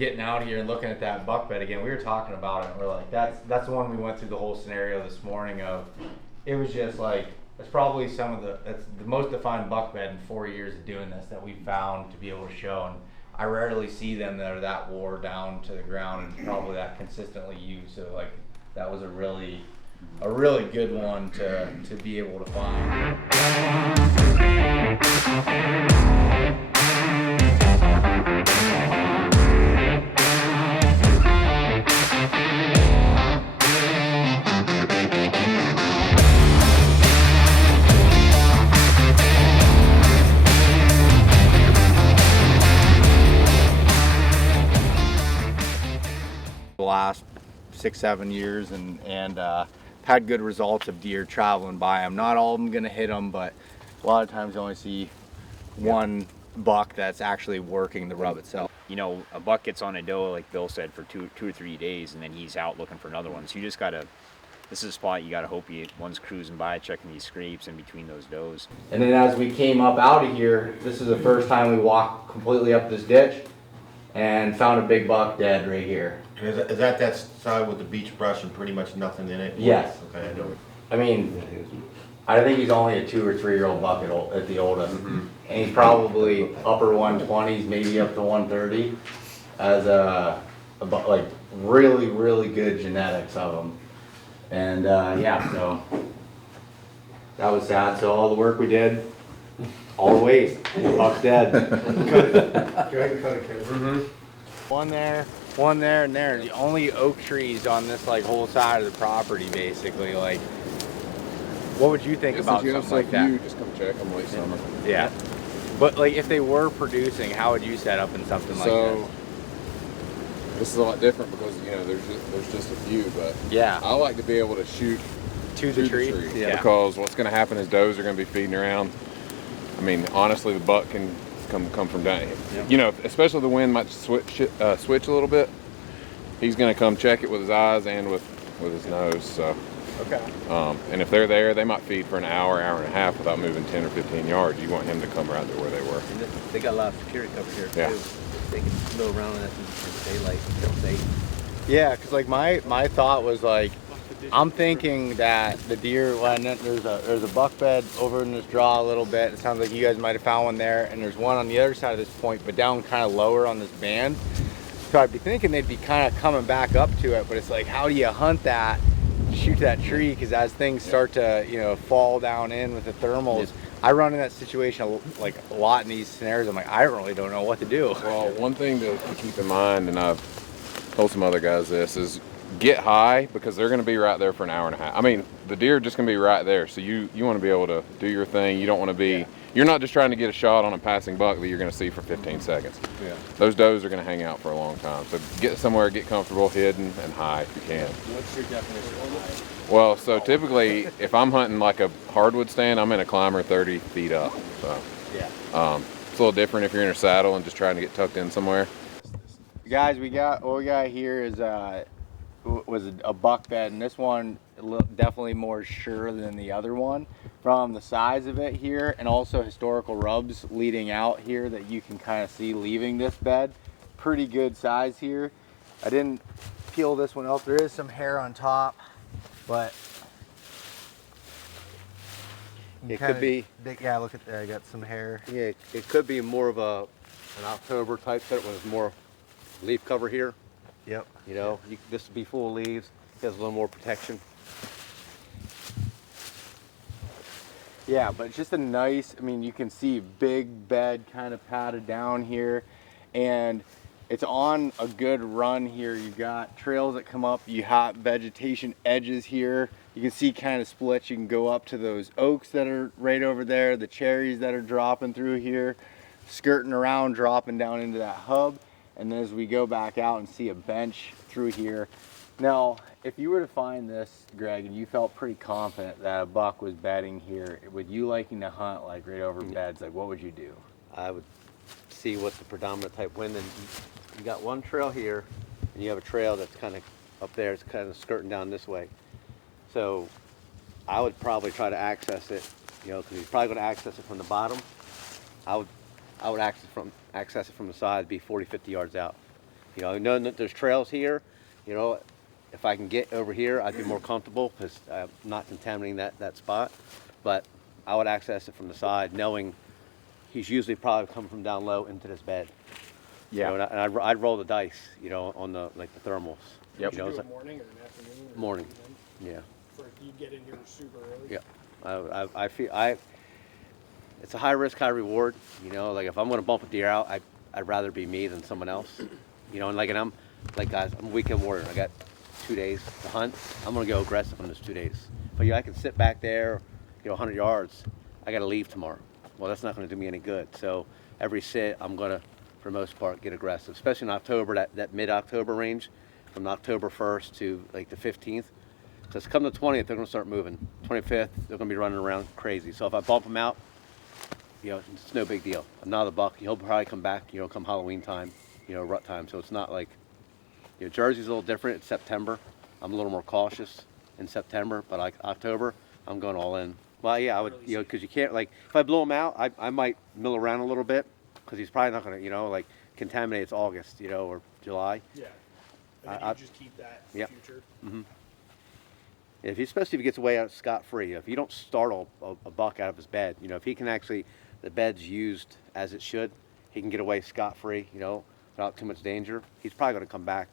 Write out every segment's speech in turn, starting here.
getting out here and looking at that buck bed again, we were talking about it, and we're like, that's the one we went through the whole scenario this morning of. It was just like, it's probably that's the most defined buck bed in 4 years of doing this that we found to be able to show. And I rarely see them that are that wore down to the ground and probably that consistently used. So like, that was a really good one to be able to find. The last 6-7 years and had good results of deer traveling by them. Not all of them gonna hit them, but a lot of times you only see one buck that's actually working the rub itself. You know, a buck gets on a doe, like Bill said, for two or 3 days, and then he's out looking for another one. So you just gotta, this is a spot you gotta hope one's cruising by, checking these scrapes in between those does. And then as we came up out of here, this is the first time we walked completely up this ditch and found a big buck dead right here. And is that side with the beach brush and pretty much nothing in it? Yes. Okay, I know. I mean, I think he's only a 2 or 3 year old buck at the oldest. And he's probably upper 120s, maybe up to 130 as like really good genetics of him. And yeah, so that was sad. So all the work we did, all the waste, buck's dead. One there, and there. The only oak trees on this like whole side of the property, basically. Like, what would you think about something like that? Just come check them late summer. Yeah, but like if they were producing, how would you set up in something like that? So this is a lot different because you know there's just a few, but Yeah, I like to be able to shoot to the tree. Yeah. Because what's going to happen is does are going to be feeding around. I mean, honestly, the buck can come from down. Yeah. You know, especially the wind might switch a little bit. He's going to come check it with his eyes and with his nose. So, Okay. and if they're there, they might feed for an hour and a half without moving 10 or 15 yards. You want him to come right there where they were. And they got a lot of security cover here Yeah. too. They can mill around in the daylight. You know, they Yeah, because like my thought was like, I'm thinking that the deer, there's a buck bed over in this draw a little bit. It sounds like you guys might have found one there, and there's one on the other side of this point, but down kind of lower on this band. So I'd be thinking they'd be kind of coming back up to it, but it's like, how do you hunt that, shoot that tree? Because as things start to fall down in with the thermals, I run in that situation like a lot in these scenarios. I'm like, I really don't know what to do. Well, one thing to keep in mind, and I've told some other guys this, is get high because they're going to be right there for an hour and a half. I mean, the deer are just going to be right there. So you want to be able to do your thing. You don't want to be, you're not just trying to get a shot on a passing buck that you're going to see for 15 seconds. Yeah. Those does are going to hang out for a long time. So get somewhere, get comfortable, hidden, and high if you can. What's your definition of high? Well, so typically if I'm hunting like a hardwood stand, I'm in a climber 30 feet up. So Yeah. it's a little different if you're in a saddle and just trying to get tucked in somewhere. Guys, what we got here is was a buck bed, and this one definitely more sure than the other one from the size of it here, and also historical rubs leading out here that you can kind of see leaving this bed. Pretty good size here. I didn't peel this one up. There is some hair on top, but It could be. Yeah, look at there. I got some hair. Yeah, it could be more of an October type set with more leaf cover here. Yep. You know, this would be full of leaves. It has a little more protection. Yeah, but it's just a nice, I mean, you can see big bed kind of padded down here, and it's on a good run here. You got trails that come up, you have vegetation edges here. You can see kind of splits. You can go up to those oaks that are right over there, the cherries that are dropping through here, skirting around, dropping down into that hub. And then as we go back out and see a bench through here. Now, if you were to find this, Greg, and you felt pretty confident that a buck was bedding here, with you liking to hunt like right over beds, like what would you do? I would see what the predominant type wind, and you got one trail here, and you have a trail that's kind of up there. It's kind of skirting down this way. So I would probably try to access it, because he's probably going to access it from the bottom. I would access it from the side, be 40, 50 yards out. You know, knowing that there's trails here, you know, if I can get over here, I'd be more comfortable because I'm not contaminating that spot. But I would access it from the side, knowing he's usually probably coming from down low into this bed. Yeah. You know, and I'd roll the dice, you know, on the thermals. Yep. You know, Do it's a like, morning or an afternoon? Or morning. evening? Yeah. For you get in here super early. Yeah. I feel it's a high risk, high reward. You know, like if I'm going to bump a deer out, I'd rather be me than someone else. You know, and I'm like, guys, I'm a weekend warrior. I got 2 days to hunt. I'm going to go aggressive on those 2 days. But yeah, I can sit back there, you know, 100 yards. I got to leave tomorrow. Well, that's not going to do me any good. So every sit, I'm going to, for the most part, get aggressive, especially in October, that mid-October range, from October 1st to like the 15th. Because come the 20th, they're going to start moving. 25th, they're going to be running around crazy. So if I bump them out, you know, it's no big deal. Another buck, he'll probably come back, you know, come Halloween time, you know, rut time. So it's not like, you know, Jersey's a little different. It's September. I'm a little more cautious in September, but like October, I'm going all in. Well, yeah, I would, you know, because you can't, like, if I blow him out, I might mill around a little bit because he's probably not going to, you know, like, contaminate. It's August, you know, or July. Yeah. And then I- you just keep that in yeah. future. If he, especially if he gets away out scot-free, if you don't startle a buck out of his bed, you know, if he can actually, the bed's used as it should, he can get away scot-free, you know, without too much danger, he's probably going to come back.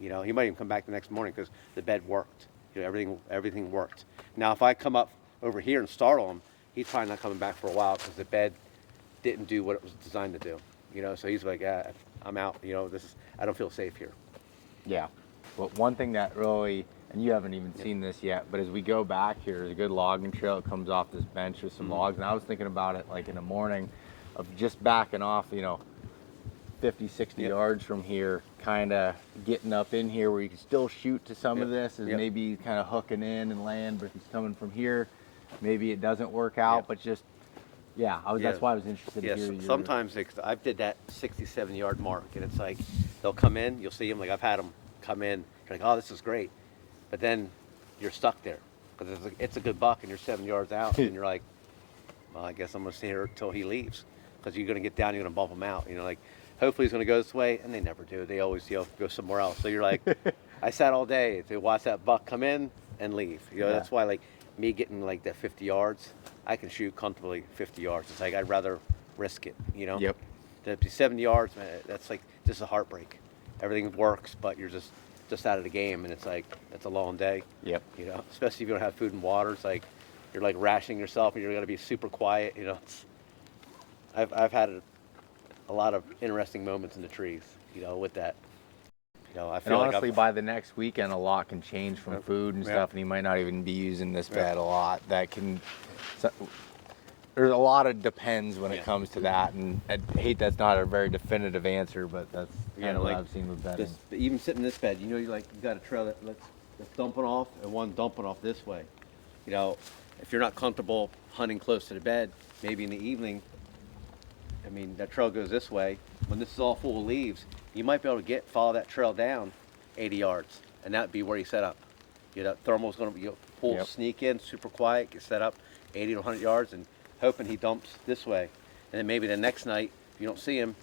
You know, he might even come back the next morning because the bed worked. You know, everything worked. Now, if I come up over here and startle him, he's probably not coming back for a while because the bed didn't do what it was designed to do. You know, so he's like, I'm out. You know, I don't feel safe here. Yeah. But one thing that really, and you haven't even seen this yet, but as we go back here, there's a good logging trail that comes off this bench with some logs. And I was thinking about it like in the morning of just backing off, you know, 50, 60 Yep. yards from here, kind of getting up in here where you can still shoot to some of Yep. this, is Yep. maybe kind of hooking in and land, but if he's coming from here, maybe it doesn't work out, Yep. but just, yeah, that's why I was interested to Yes, hear your... sometimes I did that 67 yard mark, and it's like they'll come in, you'll see them, like I've had them come in, you're like, oh, this is great, but then you're stuck there because it's a good buck, and you're 7 yards out, and you're like, well, I guess I'm gonna stay here until he leaves because you're gonna get down, you're gonna bump him out, you know, like hopefully he's gonna go this way, and they never do. They always, you know, go somewhere else. So you're like, I sat all day to watch that buck come in and leave. You know, Yeah. that's why like me getting like that 50 yards, I can shoot comfortably 50 yards. It's like I'd rather risk it, you know. Yep. To be 70 yards, man, that's like just a heartbreak. Everything works, but you're just out of the game, and it's like it's a long day. Yep. You know, especially if you don't have food and water. It's like you're like rationing yourself, and you're gonna be super quiet. You know, I've had a lot of interesting moments in the trees. You know, with that. You know, I And feel like honestly, I've, by the next weekend, a lot can change from Yep. food and Yeah. stuff, and he might not even be using this Yeah. bed a lot. That can, so, there's a lot of depends when Yeah. it comes to that, and I hate that's not a very definitive answer, but that's Yeah, kind of like what I've seen with bedding. even sitting in this bed, you know, you got a trail that's dumping off and one dumping off this way. You know, if you're not comfortable hunting close to the bed, maybe in the evening, I mean, that trail goes this way. When this is all full of leaves, you might be able to follow that trail down 80 yards, and that'd be where you set up. You know, that thermal's going to be full, Yep. sneak in, super quiet, get set up 80 to 100 yards, and hoping he dumps this way. And then maybe the next night, if you don't see him,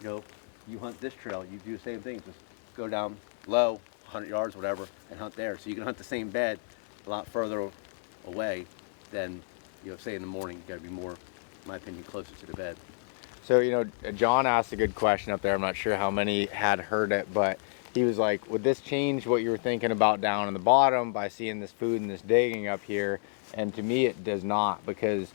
you know, you hunt this trail. You do the same thing. Just go down low, 100 yards, whatever, and hunt there. So you can hunt the same bed a lot further away than, you know, say in the morning. You got to be more, in my opinion, closer to the bed. So, you know, John asked a good question up there. I'm not sure how many had heard it, but he was like, would this change what you were thinking about down in the bottom by seeing this food and this digging up here? And to me, it does not, because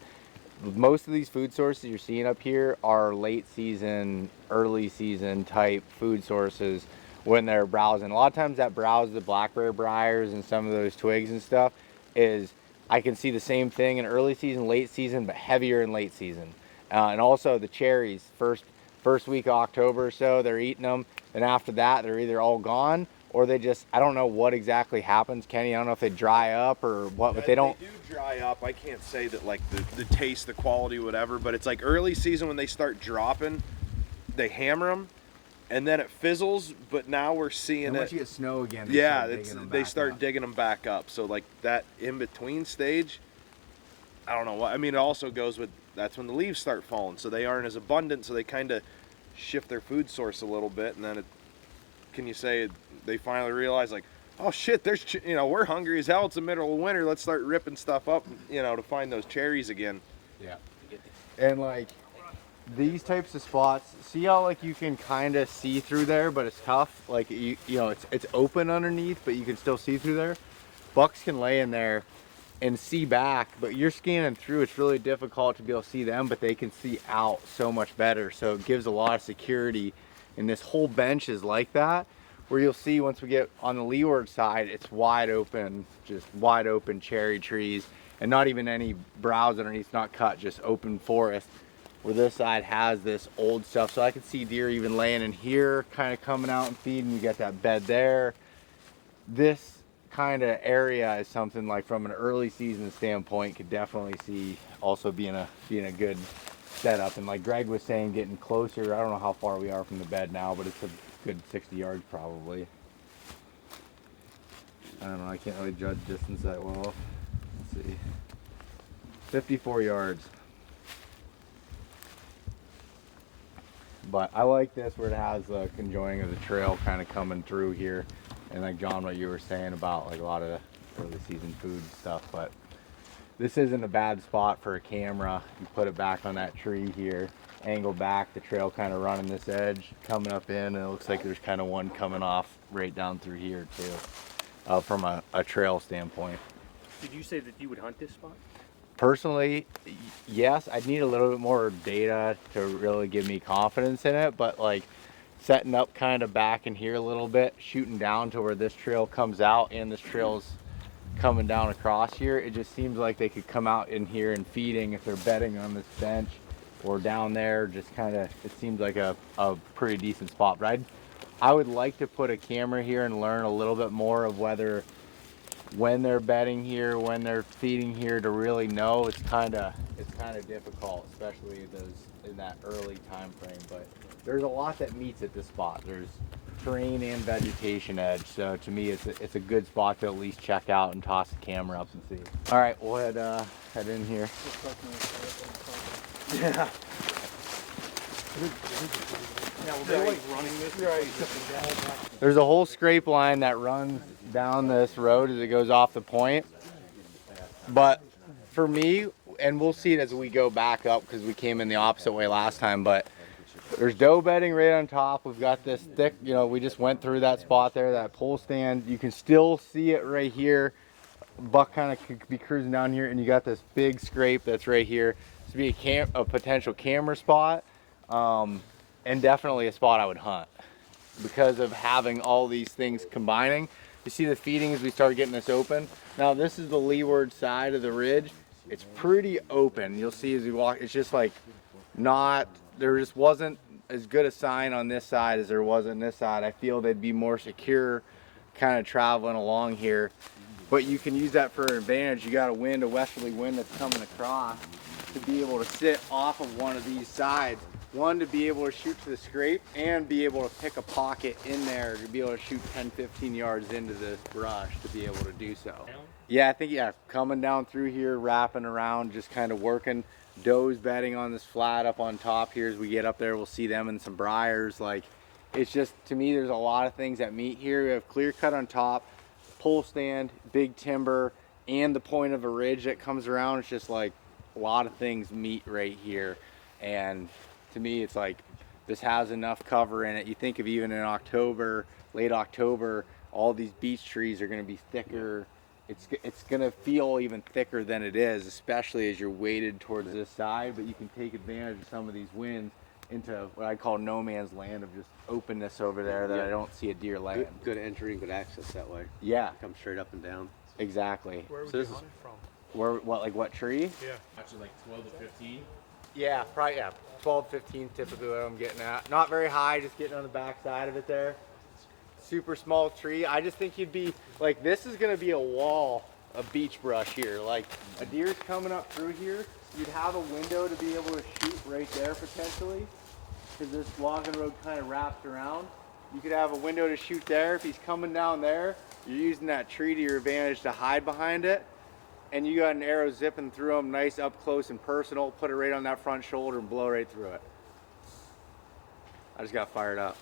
most of these food sources you're seeing up here are late season, early season type food sources when they're browsing. A lot of times that browse the blackberry briars and some of those twigs and stuff is, I can see the same thing in early season, late season, but heavier in late season. And also the cherries, first week of October or so, they're eating them. And after that, they're either all gone or they just, I don't know what exactly happens, Kenny. I don't know if they dry up or what, but they don't. They do dry up. I can't say that like the taste, the quality, whatever, but it's like early season when they start dropping, they hammer them, and then it fizzles. But now we're seeing And once it. you get snow again, Yeah, start digging them they back start up. digging them back up. So like that in between stage, I don't know what. I mean, it also goes with that's when the leaves start falling, so they aren't as abundant. So they kind of shift their food source a little bit, and then can you say they finally realize like, oh shit, there's we're hungry as hell. It's the middle of winter. Let's start ripping stuff up, to find those cherries again. Yeah. And like these types of spots, see how like you can kind of see through there, but it's tough. Like it's open underneath, but you can still see through there. Bucks can lay in there and see back, but you're scanning through. It's really difficult to be able to see them, but they can see out so much better. So it gives a lot of security. And this whole bench is like that, where you'll see once we get on the leeward side, it's wide open, just wide open cherry trees, and not even any browse underneath, not cut, just open forest. Where this side has this old stuff. So I can see deer even laying in here, kind of coming out and feeding. You got that bed there. This kind of area is something like from an early season standpoint could definitely see also being a good setup. And like Greg was saying, getting closer, I don't know how far we are from the bed now, but it's a good 60 yards probably. I don't know, I can't really judge distance that well. Let's see. 54 yards. But I like this where it has the conjoining of the trail kind of coming through here. And like John, what you were saying about like a lot of the early season food stuff, but this isn't a bad spot for a camera. You put it back on that tree here, angle back, the trail kind of running this edge, coming up in, and it looks like there's kind of one coming off right down through here too, from a trail standpoint. Did you say that you would hunt this spot? Personally, yes, I'd need a little bit more data to really give me confidence in it, but like setting up kind of back in here a little bit, shooting down to where this trail comes out and this trail's coming down across here, it just seems like they could come out in here and feeding if they're bedding on this bench or down there. Just kind of, it seems like a pretty decent spot. But I would like to put a camera here and learn a little bit more of whether when they're bedding here, when they're feeding here, to really know. It's kind of difficult, especially in that early time frame. But there's a lot that meets at this spot. There's terrain and vegetation edge, so to me it's a good spot to at least check out and toss the camera up and see. All right, we'll head in here. Yeah. There's a whole scrape line that runs down this road as it goes off the point. But for me, and we'll see it as we go back up because we came in the opposite way last time, but there's doe bedding right on top. We've got this thick, we just went through that spot there, that pole stand. You can still see it right here. Buck kind of could be cruising down here, and you got this big scrape that's right here. This would be a potential camera spot, and definitely a spot I would hunt because of having all these things combining. You see the feeding as we start getting this open. Now this is the leeward side of the ridge. It's pretty open. You'll see as we walk, it's just like there just wasn't as good a sign on this side as there was on this side. I feel they'd be more secure kind of traveling along here. But you can use that for an advantage. You got a westerly wind that's coming across to be able to sit off of one of these sides. One, to be able to shoot to the scrape and be able to pick a pocket in there to be able to shoot 10, 15 yards into this brush to be able to do so. Yeah, I think, coming down through here, wrapping around, just kind of working. Does bedding on this flat up on top here. As we get up there, we'll see them in some briars. Like, it's just, to me, there's a lot of things that meet here. We have clear cut on top, pole stand, big timber, and the point of a ridge that comes around. It's just like a lot of things meet right here. And to me, it's like this has enough cover in it. You think of even in October, late October, all these beech trees are going to be thicker. It's going to feel even thicker than it is, especially as you're weighted towards this side. But you can take advantage of some of these winds into what I call no man's land of just openness over there that I don't see a deer land. Good entry and good access that way. Yeah, Come straight up and down. exactly. Where would So you this is- hunt it from? Where, what tree? Yeah. Actually, like 12 to 15. Yeah, probably, 12, 15 typically what I'm getting at. Not very high, just getting on the back side of it there. Super small tree. I just think you'd be, like, this is gonna be a wall of beech brush here. Like, a deer's coming up through here, you'd have a window to be able to shoot right there potentially, because this logging road kind of wraps around. You could have a window to shoot there. If he's coming down there, you're using that tree to your advantage to hide behind it. And you got an arrow zipping through them, nice up close and personal. Put it right on that front shoulder and blow right through it. I just got fired up.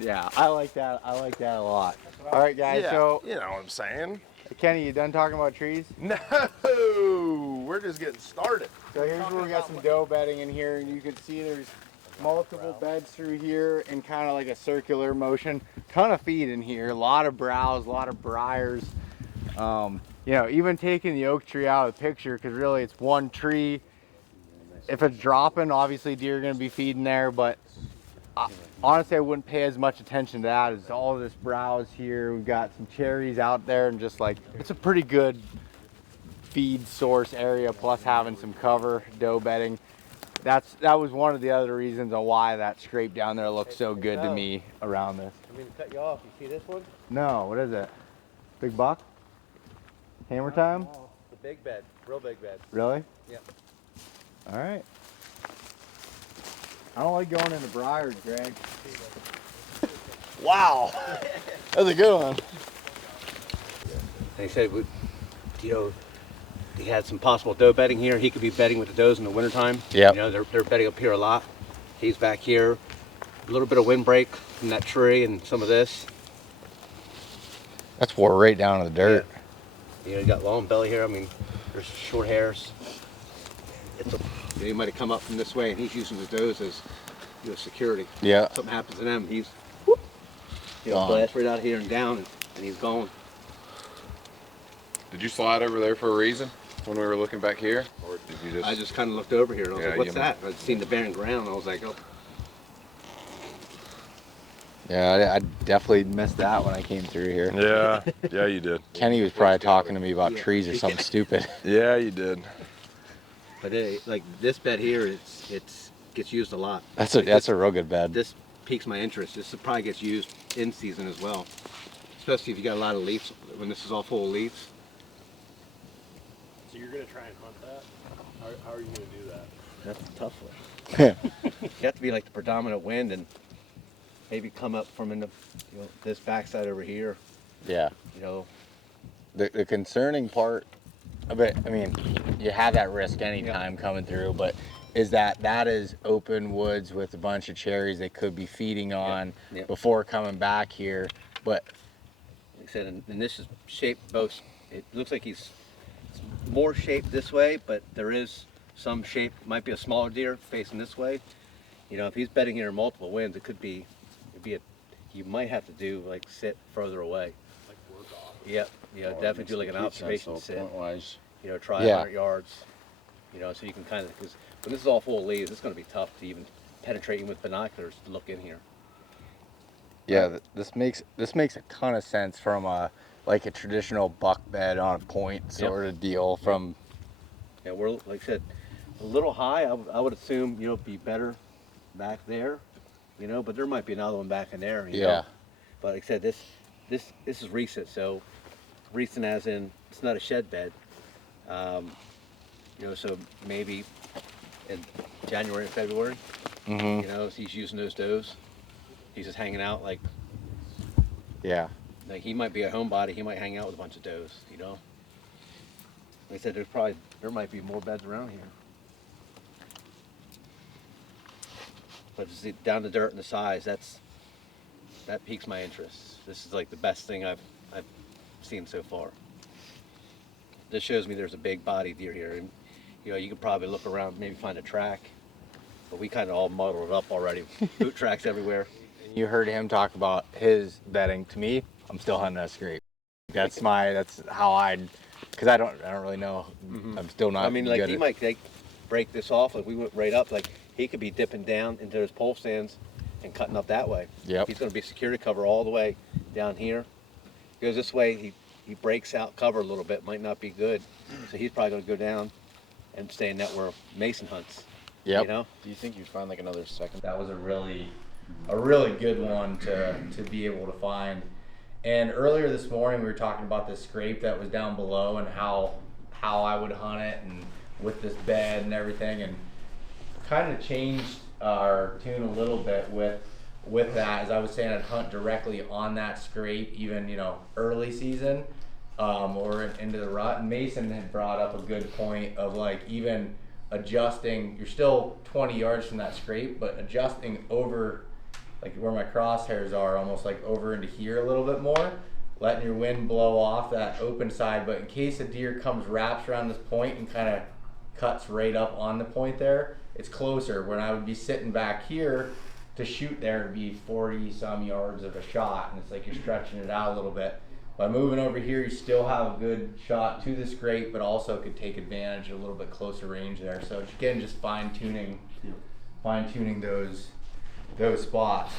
Yeah, I like that. I like that a lot. All right, guys. Yeah, So, you know what I'm saying? Kenny, you done talking about trees? No, we're just getting started. So here's where we got some doe bedding in here, and you can see there's multiple beds through here in kind of like a circular motion. Ton of feed in here, a lot of browse, a lot of briars. You know, even taking the oak tree out of the picture, because really it's one tree. If it's dropping, obviously deer are going to be feeding there, but honestly, I wouldn't pay as much attention to that as all of this browse here. We've got some cherries out there, and just like, it's a pretty good feed source area, plus having some cover, doe bedding. That was one of the other reasons on why that scrape down there looks so good to me around this. I mean, to cut you off, you see this one? No, what is it? Big buck? Hammer time? The big bed, real big bed. Really? Yep. All right. I don't like going into briars, Greg. Wow. That's a good one. They said, you know, he had some possible doe bedding here. He could be bedding with the does in the wintertime. Yep. You know, they're bedding up here a lot. He's back here. A little bit of windbreak from that tree and some of this. That's wore right down to the dirt. Yeah. You know, you got long belly here. I mean, there's short hairs. It's a, you know, he might have come up from this way, and he's using the does as, you know, security. Yeah. Something happens to them, he's, whoop, you know, Gone. blast right out here and down, and he's gone. Did you slide over there for a reason when we were looking back here, or did you just? I just kind of looked over here, and I was Yeah, like, "What's you that?" I'd seen the barren ground, and I was like, "Oh." Yeah, I definitely missed that when I came through here. Yeah, you did. Kenny was probably talking to me about trees or something stupid. Yeah, you did. But like this bed here, it's gets used a lot. That's Like a real good bed. This piques my interest. This probably gets used in season as well, especially if you got a lot of leaves when this is all full of leaves. So you're gonna try and hunt that? How are you gonna do that? That's a tough one. You have to be like the predominant wind and maybe come up from in the, you know, this backside over here. Yeah. You know, The concerning part of it, I mean, you have that risk anytime coming through, but is that is open woods with a bunch of cherries they could be feeding on Yeah. before coming back here. But like I said, and this is shaped both. It looks like he's more shaped this way, but there is some shape. Might be a smaller deer facing this way. You know, if he's bedding here in multiple winds, it could be. It'd be a. You might have to do like sit further away. Like work off? Yep. You know, definitely do like an observation sit. Point-wise. You know, try Yeah. 100 yards. You know, so you can kind of, because when this is all full of leaves, it's going to be tough to even penetrate even with binoculars to look in here. yeah, this makes a ton of sense from a like a traditional buck bed on a point sort of deal. From Yeah, we're, like I said, a little high. I would assume, you know, it'd be better back there, you know, but there might be another one back in there. You know? But like I said, this is recent, so recent as in it's not a shed bed. You know, so maybe in January and February, you know, he's using those does. He's just hanging out like he might be a homebody. He might hang out with a bunch of does, you know. Like I said, there might be more beds around here. But to see down the dirt and the size, that piques my interest. This is like the best thing I've seen so far. This shows me there's a big body deer here, and you know, you could probably look around, maybe find a track, but we kind of all muddled it up already. Boot tracks everywhere. you heard him talk about his bedding. To me, I'm still hunting a scrape. That's how I'd, because I don't really know. I'm still not. I mean, like good he at- might break this off. Like we went right up, like he could be dipping down into those pole stands and cutting up that way. Yep. He's going to be security cover all the way down here. Goes this way, he breaks out cover a little bit. Might not be good, so he's probably going to go down and stay in that where Mason hunts. Yep. You know. Do you think you'd find like another second? That was a really good one to be able to find. And earlier this morning we were talking about this scrape that was down below and how I would hunt it and with this bed and everything, and kind of changed our tune a little bit with that. As I was saying, I'd hunt directly on that scrape, even, you know, early season or into the rut. And Mason had brought up a good point of like even adjusting. You're still 20 yards from that scrape, but adjusting over like where my crosshairs are, almost like over into here a little bit more, letting your wind blow off that open side. But in case a deer comes, wraps around this point and kind of cuts right up on the point there, it's closer. When I would be sitting back here to shoot there, it'd be 40 some yards of a shot, and it's like you're stretching it out a little bit. By moving over here, you still have a good shot to the scrape, but also could take advantage of a little bit closer range there. So again, just fine tuning those spots.